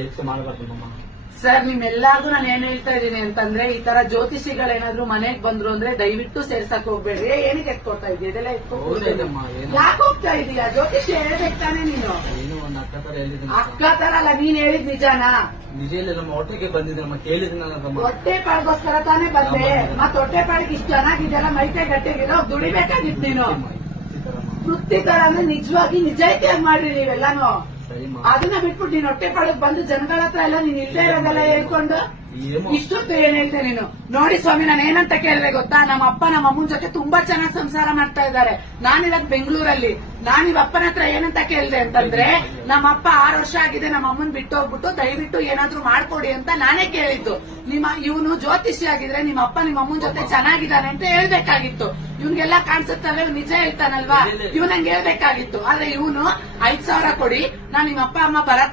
ಹೆಚ್ಚು ಮಾಡಬಾರ್ದಮ್ಮ. ಸರ್ ನಿಮ್ಮೆಲ್ಲಾರ್ಗು ನಾನು ಏನ್ ಹೇಳ್ತಾ ಇದೀನಿ ಅಂತಂದ್ರೆ, ಈ ತರ ಜ್ಯೋತಿಷಿಗಳೇನಾದ್ರು ಮನೆಗ್ ಬಂದ್ರು ಅಂದ್ರೆ ದಯವಿಟ್ಟು ಸೇರ್ಸಕ್ ಹೋಗ್ಬೇಡ್ರಿ. ಏನಕ್ಕೆ ಎತ್ಕೊಡ್ತಾ ಇದೀಯ? ಇದೆಲ್ಲ ಯಾಕೆ ಹೋಗ್ತಾ ಇದೀಯಾ? ಜ್ಯೋತಿಷಿ ಹೇಳ್ಬೇಕು ತಾನೇ ನೀನು. ಏನು ಒಂದು ಅಕ್ಕ ತರ ಹೇಳಿದ್ದೀನಿ. ಅಕ್ಕ ತರ ಅಲ್ಲ, ನೀನ್ ಹೇಳಿದ್ ನಿಜಾನಾ? ನಿಜ ಇಲ್ಲ, ನಮ್ಮ ಹೊಟ್ಟೆಗೆ ಬಂದಿದ್ದಮ್ಮ, ಕೇಳಿದ್ದೀನಿ. ಹೊಟ್ಟೆ ಪಾಳ್ಗೋಸ್ಕರ ತಾನೇ ಬಂದೆ. ಮತ್ ಹೊಟ್ಟೆ ಪಾಳಿಗೆ ಇಷ್ಟು ಚೆನ್ನಾಗಿದೆಯಲ್ಲ, ಮೈಕೈ ಗಟ್ಟಿಗಿರೋ ದುಡಿಬೇಕಾಗಿತ್ತು ನೀನು. ವೃತ್ತಿ ತರ ಅಂದ್ರೆ ನಿಜವಾಗಿ ನಿಜಾಯಿತಿಯಾಗಿ ಮಾಡ್ರಿ ನೀವೆಲ್ಲಾನು. ಅದನ್ನ ಬಿಟ್ಬಿಟ್ಟು ನೀನ್ ಹೊಟ್ಟೆ ಪಾಳಕ್ ಬಂದು ಜನಗಳ ಹತ್ರ ಎಲ್ಲ ನೀನ್ ಇಲ್ಲದೆ ಇರೋದೆಲ್ಲ ಹೇಳ್ಕೊಂಡು ಇಷ್ಟೊತ್ತು ಏನ್ ಹೇಳ್ತೆ ನೀನು? ನೋಡಿ ಸ್ವಾಮಿ, ನಾನು ಏನಂತ ಕೇಳಿದೆ ಗೊತ್ತಾ? ನಮ್ಮ ಅಪ್ಪ ನಮ್ಮ ಅಮ್ಮನ ಜೊತೆ ತುಂಬಾ ಚೆನ್ನಾಗಿ ಸಂಸಾರ ಮಾಡ್ತಾ ಇದ್ದಾರೆ. ನಾನಿರೋದ್ ಬೆಂಗಳೂರಲ್ಲಿ. ನಾನಿವ್ ಅಪ್ಪನ ಹತ್ರ ಏನಂತ ಕೇಳಿದೆ ಅಂತಂದ್ರೆ, ನಮ್ಮ ಅಪ್ಪ 6 ವರ್ಷ ಆಗಿದೆ ನಮ್ಮ ಅಮ್ಮನ್ ಬಿಟ್ಟು ಹೋಗ್ಬಿಟ್ಟು, ದಯವಿಟ್ಟು ಏನಾದ್ರು ಮಾಡ್ಕೊಡಿ ಅಂತ ನಾನೇ ಕೇಳಿದ್ದು. ಇವನು ಜ್ಯೋತಿಷಿ ಆಗಿದ್ರೆ ನಿಮ್ಮ ಅಪ್ಪ ನಿಮ್ಮ ಅಮ್ಮನ ಜೊತೆ ಚೆನ್ನಾಗಿದ್ದಾನೆ ಅಂತ ಹೇಳ್ಬೇಕಾಗಿತ್ತು. ಇವ್ನಿಗೆಲ್ಲ ಕಾಣಿಸುತ್ತವೆ, ನಿಜ ಹೇಳ್ತಾನಲ್ವಾ? ಇವ್ ನಂಗೆ ಹೇಳ್ಬೇಕಾಗಿತ್ತು. ಆದ್ರೆ ಇವನು 5,000 ಕೊಡಿ, ನಾನ್ ನಿಮ್ಮ ಅಪ್ಪ ಅಮ್ಮ ಬರತ್ತ